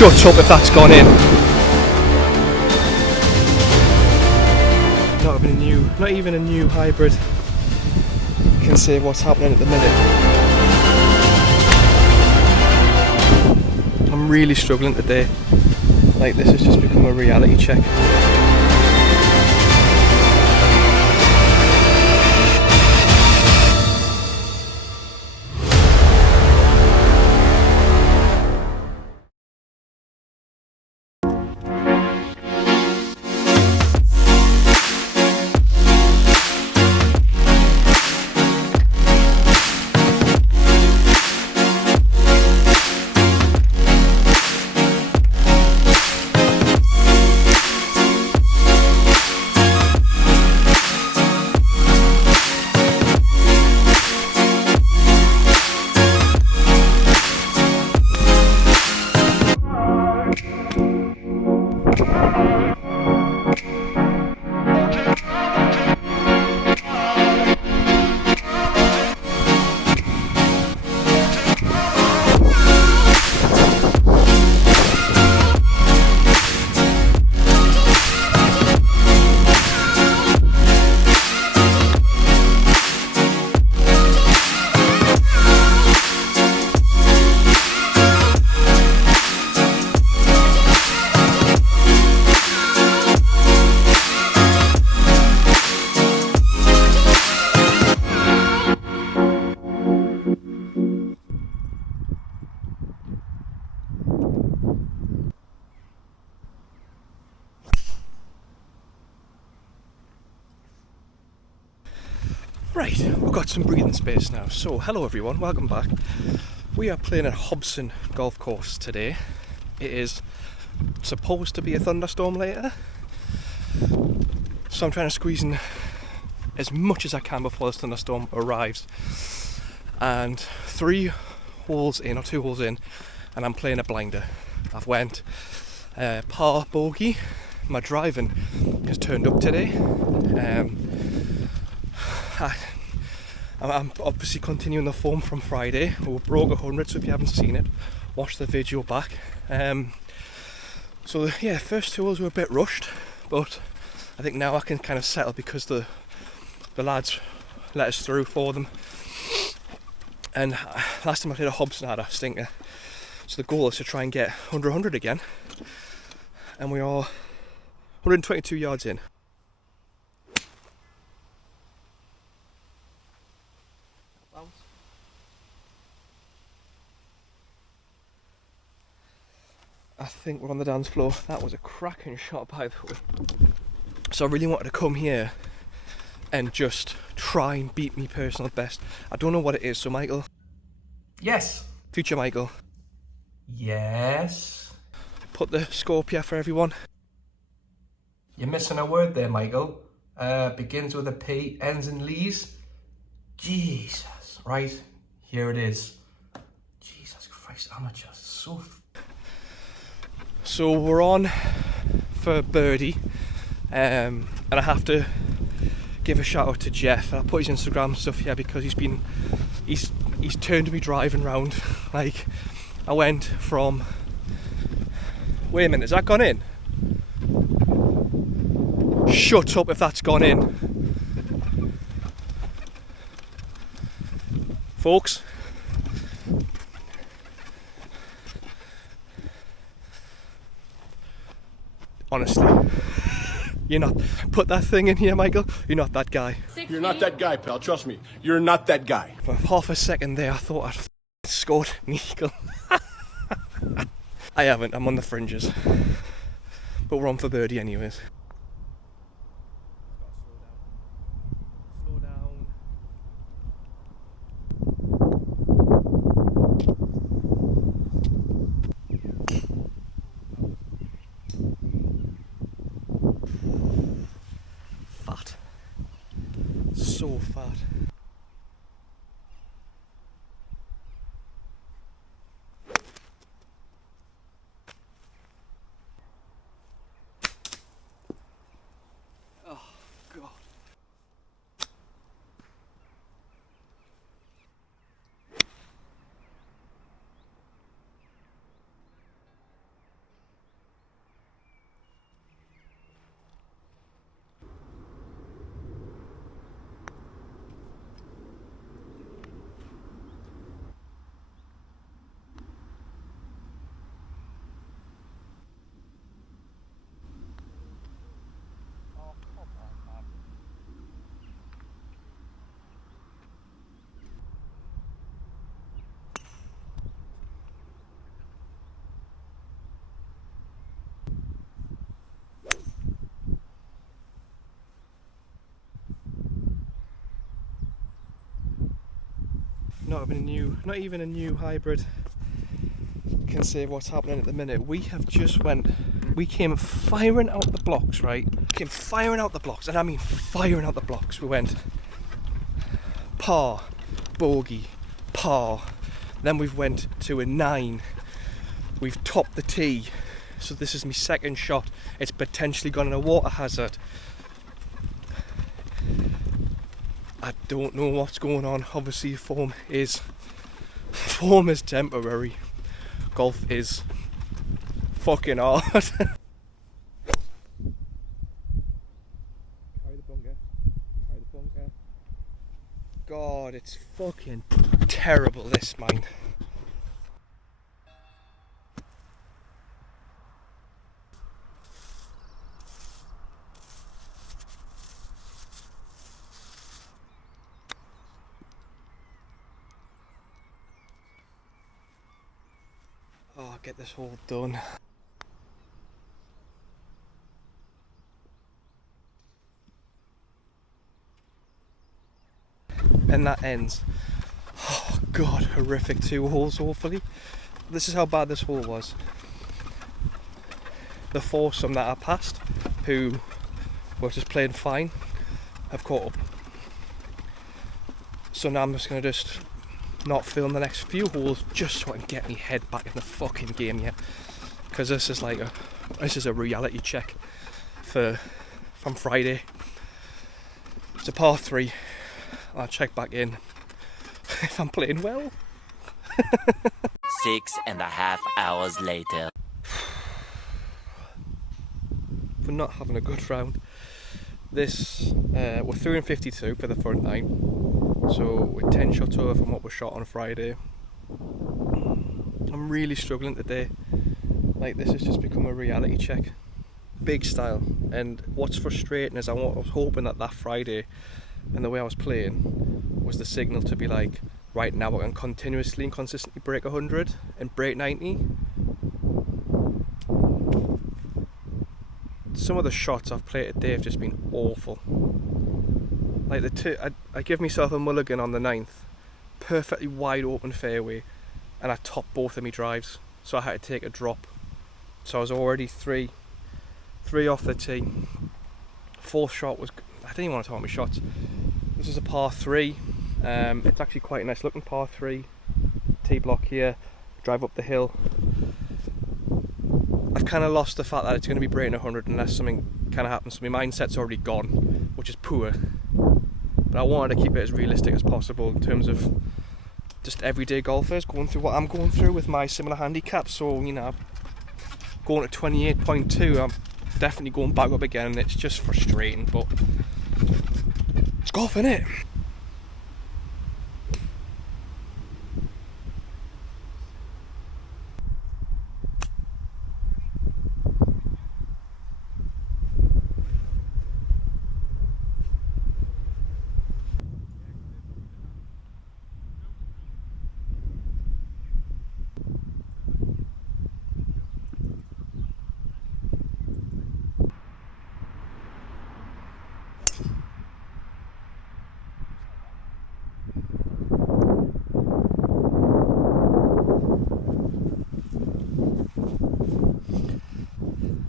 Shut up if that's gone in. Not even a new hybrid can say what's happening at the minute. I'm really struggling today. Like, this has just become a reality check. Right, we've got some breathing space now. So, hello everyone, welcome back. We are playing at Hobson golf course today. It is supposed to be a thunderstorm later, so I'm trying to squeeze in as much as I can before this thunderstorm arrives. And 3 holes in, or 2 holes in, and I'm playing a blinder. I've went par bogey. My driving has turned up today. I'm obviously continuing the form from Friday. We broke 100, so if you haven't seen it, watch the video back. So yeah, first 2 holes were a bit rushed, but I think now I can kind of settle because the lads let us through for them. And last time I played a Hobson, I had a stinker. So the goal is to try and get under 100 again. And we are 122 yards in. I think we're on the dance floor. That was a cracking shot, by the way. So I really wanted to come here and just try and beat me personal best. I don't know what it is, so Michael. Yes. Future Michael. Yes. Put the score up here for everyone. You're missing a word there, Michael. Begins with a P, ends in Lees. Jesus. Right, here it is. Jesus Christ, amateurs. So we're on for birdie, and I have to give a shout out to Jeff. I'll put his Instagram stuff here because he's turned me driving round. Like, I went from, wait a minute, has that gone in? Shut up if that's gone in. Folks, honestly, you're not, put that thing in here, Michael, you're not that guy. You're not that guy, pal, trust me. You're not that guy. For half a second there I thought I'd scored an eagle. I haven't, I'm on the fringes. But we're on for birdie anyways. Slow down. Fat. So fat. Oh God. not even a new hybrid can say what's happening at the minute. We came firing out the blocks, right? Came firing out the blocks, and I mean firing out the blocks. We went par, bogey, par. Then we've went to a 9. We've topped the tee. So this is my second shot. It's potentially gone in a water hazard. I don't know what's going on. Obviously form is temporary. Golf is fucking hard. Carry the bunker. God, it's fucking terrible, this, mine. Oh, get this hole done. And that ends. Oh God, horrific 2 holes hopefully. This is how bad this hole was. The foursome that I passed, who were just playing fine, have caught up. So now I'm just going to not film the next few holes just so I can get my head back in the fucking game yet. Because this is a reality check from Friday. It's a par 3. I'll check back in if I'm playing well. 6.5 hours later. For not having a good round. This we're 352 for the front 9, so we're 10 shots over from what was shot on Friday. I'm really struggling today. Like, this has just become a reality check, big style. And what's frustrating is I was hoping that Friday and the way I was playing was the signal to be like, right now I can continuously and consistently break 100 and break 90. Some of the shots I've played today have just been awful. Like I give myself a mulligan on the 9th, perfectly wide open fairway, and I topped both of my drives, so I had to take a drop. So I was already three off the tee. 4th shot was, I didn't even want to talk about my shots. This is a par 3. It's actually quite a nice looking par 3. Tee block here, drive up the hill. I've kind of lost the fact that it's going to be breaking 100 unless something kind of happens. So my mindset's already gone, which is poor. But I wanted to keep it as realistic as possible in terms of just everyday golfers going through what I'm going through with my similar handicap. So, you know, going to 28.2, I'm definitely going back up again, and it's just frustrating. But it's golf, innit?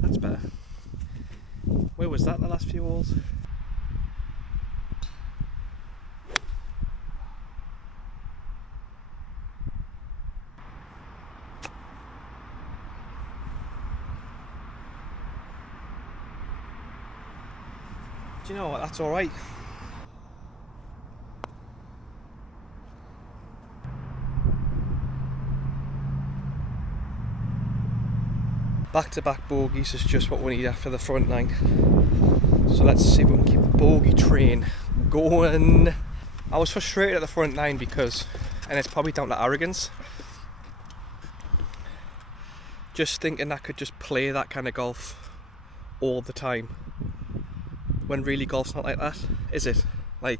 That's better. Where was that the last few holes? Do you know what? That's alright. Back-to-back bogeys is just what we need after the front 9. So let's see if we can keep the bogey train going. I was frustrated at the front 9 because, and it's probably down to arrogance, just thinking I could just play that kind of golf all the time, when really golf's not like that, is it? Like,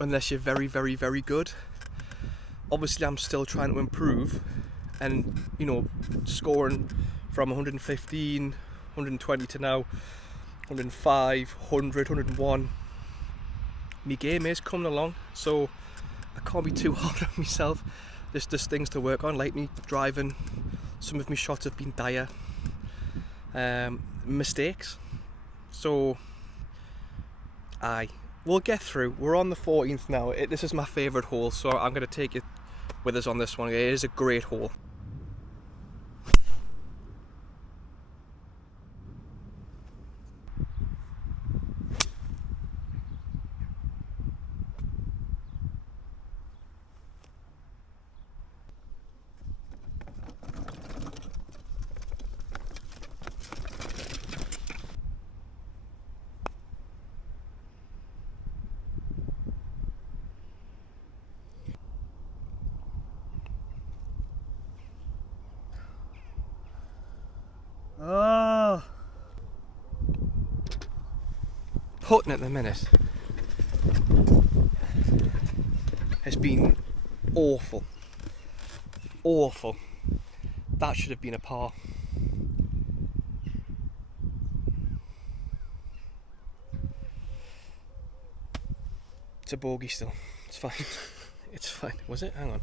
unless you're very, very, very good. Obviously I'm still trying to improve, and, you know, scoring from 115, 120 to now 105, 100, 101. My game is coming along, so I can't be too hard on myself. There's things to work on, like me driving. Some of my shots have been dire. Mistakes. So, we'll get through. We're on the 14th now. This is my favourite hole, so I'm going to take it with us on this one. It is a great hole. Oh, putting at the minute has been awful. Awful. That should have been a par. It's a bogey still. It's fine. It's fine. Was it? Hang on.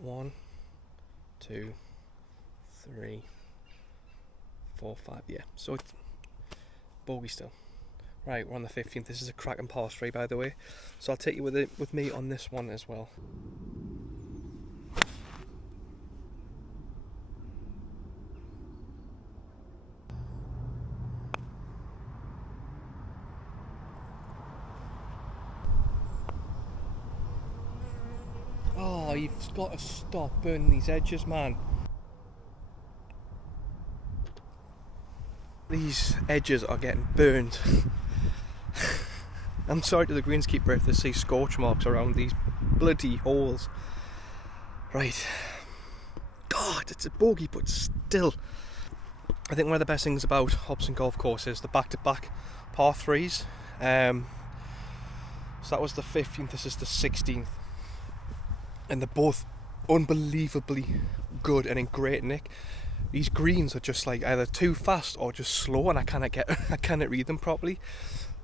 1, 2, 3, 4, 5. Yeah. So it's bogey still. Right, we're on the 15th. This is a cracking par 3, by the way. So I'll take you with me on this one as well. Oh, you've got to stop burning these edges, man. These edges are getting burned. I'm sorry to the greenskeeper if they see scorch marks around these bloody holes. Right. God, it's a bogey, but still. I think one of the best things about Hobson Golf Course is the back-to-back par 3s. So that was the 15th, this is the 16th. And they're both unbelievably good and in great nick. These greens are just like either too fast or just slow, and I cannot read them properly.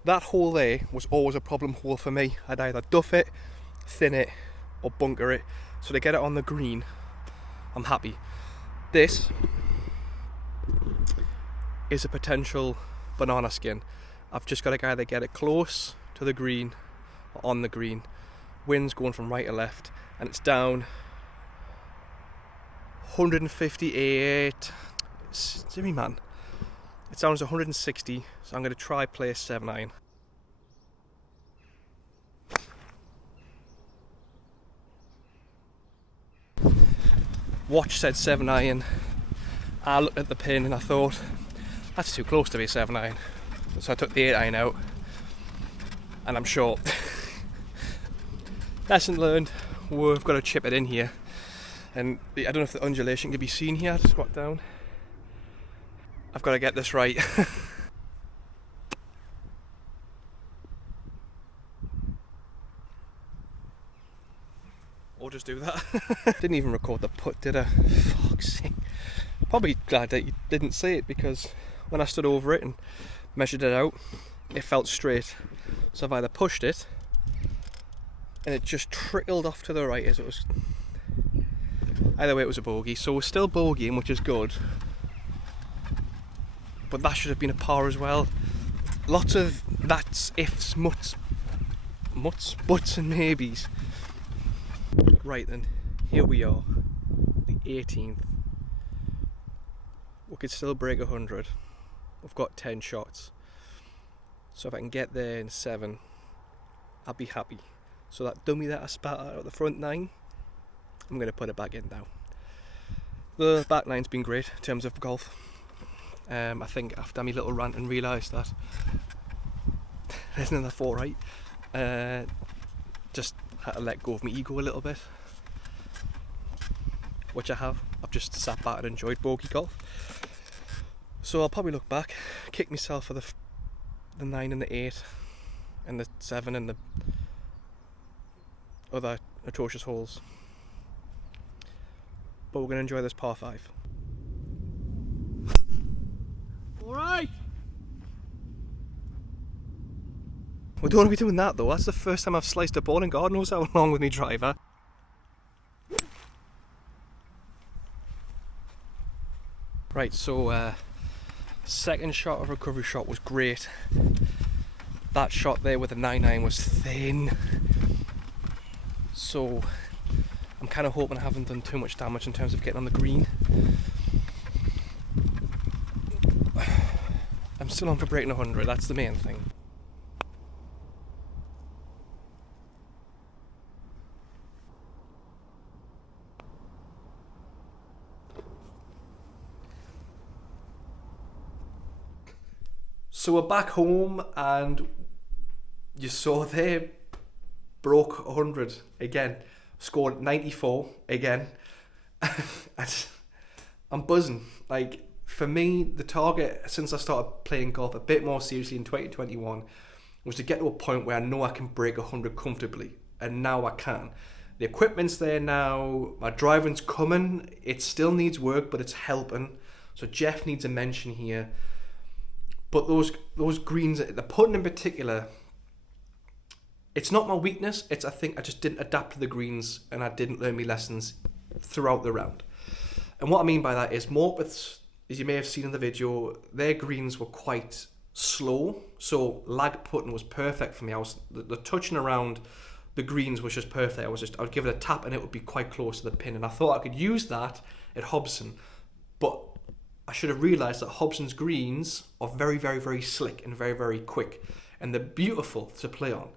That hole there was always a problem hole for me. I'd either duff it, thin it, or bunker it. So to get it on the green, I'm happy. This is a potential banana skin. I've just got to either get it close to the green or on the green. Wind's going from right to left, and it's down 158. Silly man. It's down to 160, so I'm going to try play 7-iron. Watch said 7-iron. I looked at the pin and I thought, that's too close to be a 7-iron. So I took the 8-iron out, and I'm short. Lesson learned. We've got to chip it in here. And I don't know if the undulation can be seen here. I'll squat down. I've got to get this right. Or just do that. Didn't even record the putt, did I? Fuck's sake. Probably glad that you didn't see it, because when I stood over it and measured it out, it felt straight. So I've either pushed it and it just trickled off to the right as it was. Either way, it was a bogey. So we're still bogeying, which is good. But that should have been a par as well. Lots of that's, ifs, muts, buts and maybes. Right then, here we are, the 18th. We could still break 100. We've got 10 shots. So if I can get there in 7, I'll be happy. So that dummy that I spat out at the front 9, I'm going to put it back in now. The back 9's been great in terms of golf. I think after my little rant and realised that there's another 4 right, just had to let go of my ego a little bit, which I have. I've just sat back and enjoyed bogey golf. So I'll probably look back, kick myself for the 9 and the 8 and the 7 and the other atrocious holes. But we're going to enjoy this par 5. All right. We don't want to be doing that though. That's the first time I've sliced a ball in God knows how long with me driver. Right, so second shot of recovery shot was great. That shot there with the 9-iron was thin. So I'm kind of hoping I haven't done too much damage in terms of getting on the green. I'm still on for breaking 100, that's the main thing. So we're back home and you saw there, broke 100 again, scored 94 again. I'm buzzing. Like, for me, the target since I started playing golf a bit more seriously in 2021 was to get to a point where I know I can break 100 comfortably, and now I can. The equipment's there now, my driving's coming, it still needs work, but it's helping. So Jeff needs a mention here. But those greens, the putting in particular, it's not my weakness. It's, I think I just didn't adapt to the greens and I didn't learn my lessons throughout the round. And what I mean by that is Morpeth's, as you may have seen in the video, their greens were quite slow. So lag putting was perfect for me. The touching around the greens was just perfect. I would give it a tap and it would be quite close to the pin. And I thought I could use that at Hobson. But I should have realised that Hobson's greens are very, very, very slick and very, very quick. And they're beautiful to play on.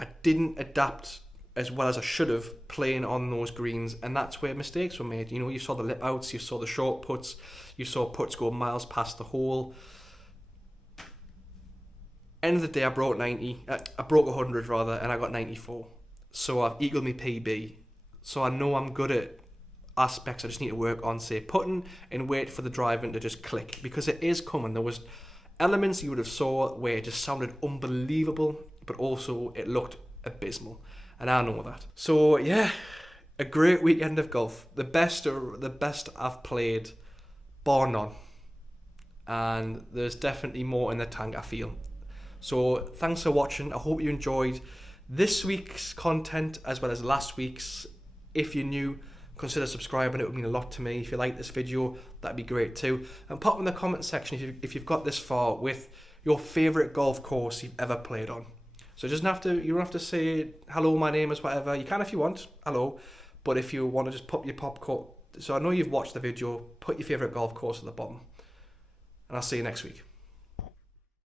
I didn't adapt as well as I should have playing on those greens, and that's where mistakes were made. You know, you saw the lip outs, you saw the short puts, you saw putts go miles past the hole. End of the day, I broke 100 rather, and I got 94. So I've equaled my PB. So I know I'm good at aspects I just need to work on, say putting, and wait for the driving to just click, because it is coming. There was elements you would have saw where it just sounded unbelievable, but also it looked abysmal, and I know that. So yeah, a great weekend of golf, the best I've played, bar none, and there's definitely more in the tank, I feel. So thanks for watching. I hope you enjoyed this week's content as well as last week's. If you're new, consider subscribing, it would mean a lot to me. If you like this video, that'd be great too. And pop in the comment section if you've got this far with your favourite golf course you've ever played on. So you don't have to say hello, my name is whatever. You can if you want, hello. But if you want to just pop your popcorn, so I know you've watched the video, put your favourite golf course at the bottom. And I'll see you next week.